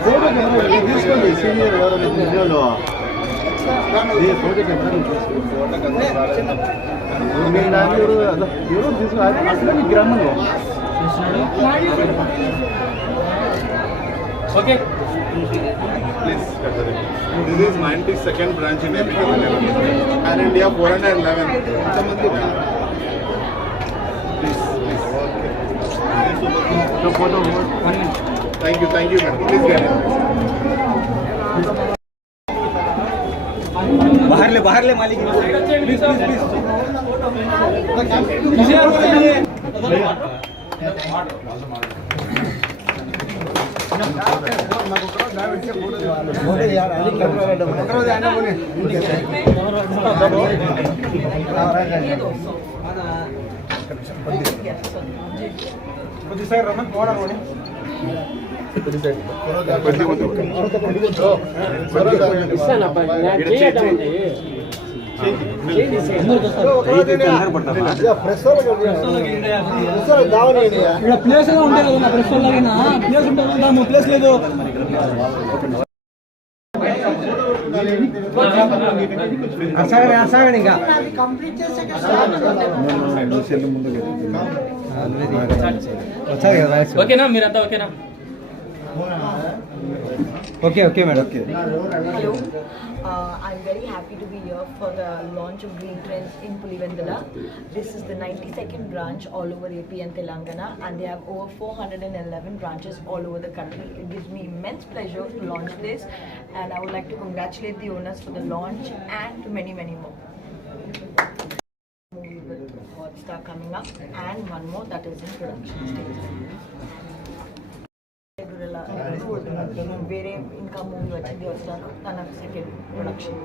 తీసుకోండి photo senior ఎవరు వీడియోలో ఫోటో ఎవరో అసలు మీ గ్రామంలో okay is 92nd branch in and India 411. ఎంతమంది thank you thank you madam बाहर ले बाहर ले मालिक प्लीज़ प्लीज़ प्लीज़ కొద్ది సైడ్ రమ్మని పోవడం కొద్ది సైడ్ కొద్ది కొద్ది ఇస్తాను అబ్బాయి ఇక్కడ ప్లేస్ ఉంటాయి కదా ప్రెస్ ప్లేస్ ఉంటుంది ప్లేస్ లేదు అసాగండి అసాగండి ఇంకా ఓకేనా మీరంతా ఓకేనా? Okay, okay, madam. Okay. Hello. Uh, I'm very happy to be here for the launch of Green Trends in Pulivendala. This is the 92nd branch all over AP and Telangana, and they have over 411 branches all over the country. It gives me immense pleasure to launch this, and I would like to congratulate the owners for the launch and many, many more. Movie Hotstar coming up, and one more that is in production stage. వేరే ఇంకా movie వచ్చింది వస్తాను. తన second production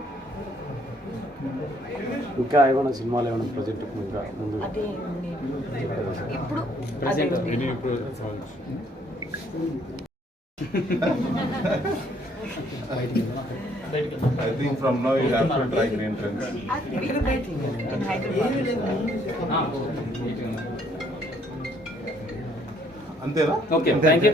ఇంకా ఏమైనా సినిమాలు ఏమైనా project ఇంకా ముందు అదే. ఇప్పుడు అదే ఉంది. I think from now you have to try green trends. అంతేనా okay thank you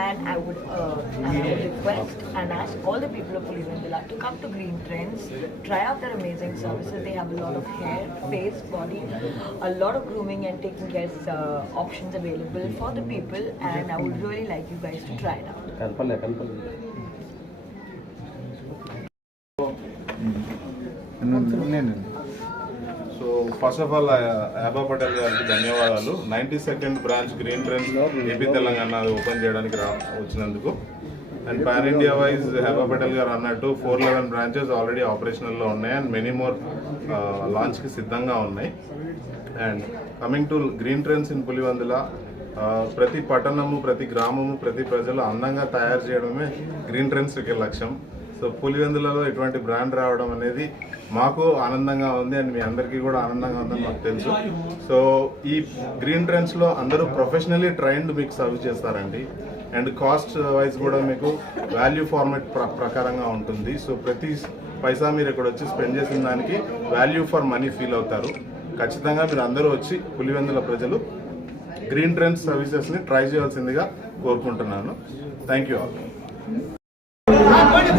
and I would, uh, I would request and ask all the people of Pulivendula to come to Green Trends, try out their amazing services. They have a lot of hair, face, body, a lot of grooming and taking care uh, options available for the people. And I would really like you guys to try it out. కలపలే కలపలే so first of all యాబా Patel గారికి ధన్యవాదాలు. Ninety second branch Green Trends AP Telangana open చేయడానికి రా వచ్చినందుకు. And pan India wise Heba Patel గారు అన్నట్టు four eleven branches already ఆపరేషనల్లో ఉన్నాయి and many more లాంచ్కి సిద్ధంగా ఉన్నాయి. And coming to Green Trends in Pulivendula ప్రతి పట్టణము ప్రతి గ్రామము ప్రతి ప్రజలు అందంగా తయారు చేయడమే గ్రీన్ ట్రెండ్స్కి లక్ష్యం. సో పులివెందులలో ఇటువంటి బ్రాండ్ రావడం అనేది మాకు ఆనందంగా ఉంది అండ్ మీ అందరికీ కూడా ఆనందంగా ఉందని మాకు తెలుసు. సో ఈ గ్రీన్ ట్రెండ్స్లో అందరూ ప్రొఫెషనలీ ట్రైన్డ్ మీకు సర్వ్ చేస్తారండి. అండ్ కాస్ట్ వైజ్ కూడా మీకు వాల్యూ ఫార్మేట్ ప్ర ప్రకారంగా ఉంటుంది. సో ప్రతి పైసా మీరు ఇక్కడ వచ్చి స్పెండ్ చేసిన దానికి వాల్యూ ఫర్ మనీ ఫీల్ అవుతారు. ఖచ్చితంగా మీరు అందరూ వచ్చి పులివెందుల ప్రజలు గ్రీన్ ట్రెండ్ సర్వీసెస్ని ట్రై చేయాల్సిందిగా కోరుకుంటున్నాను. Thank you all.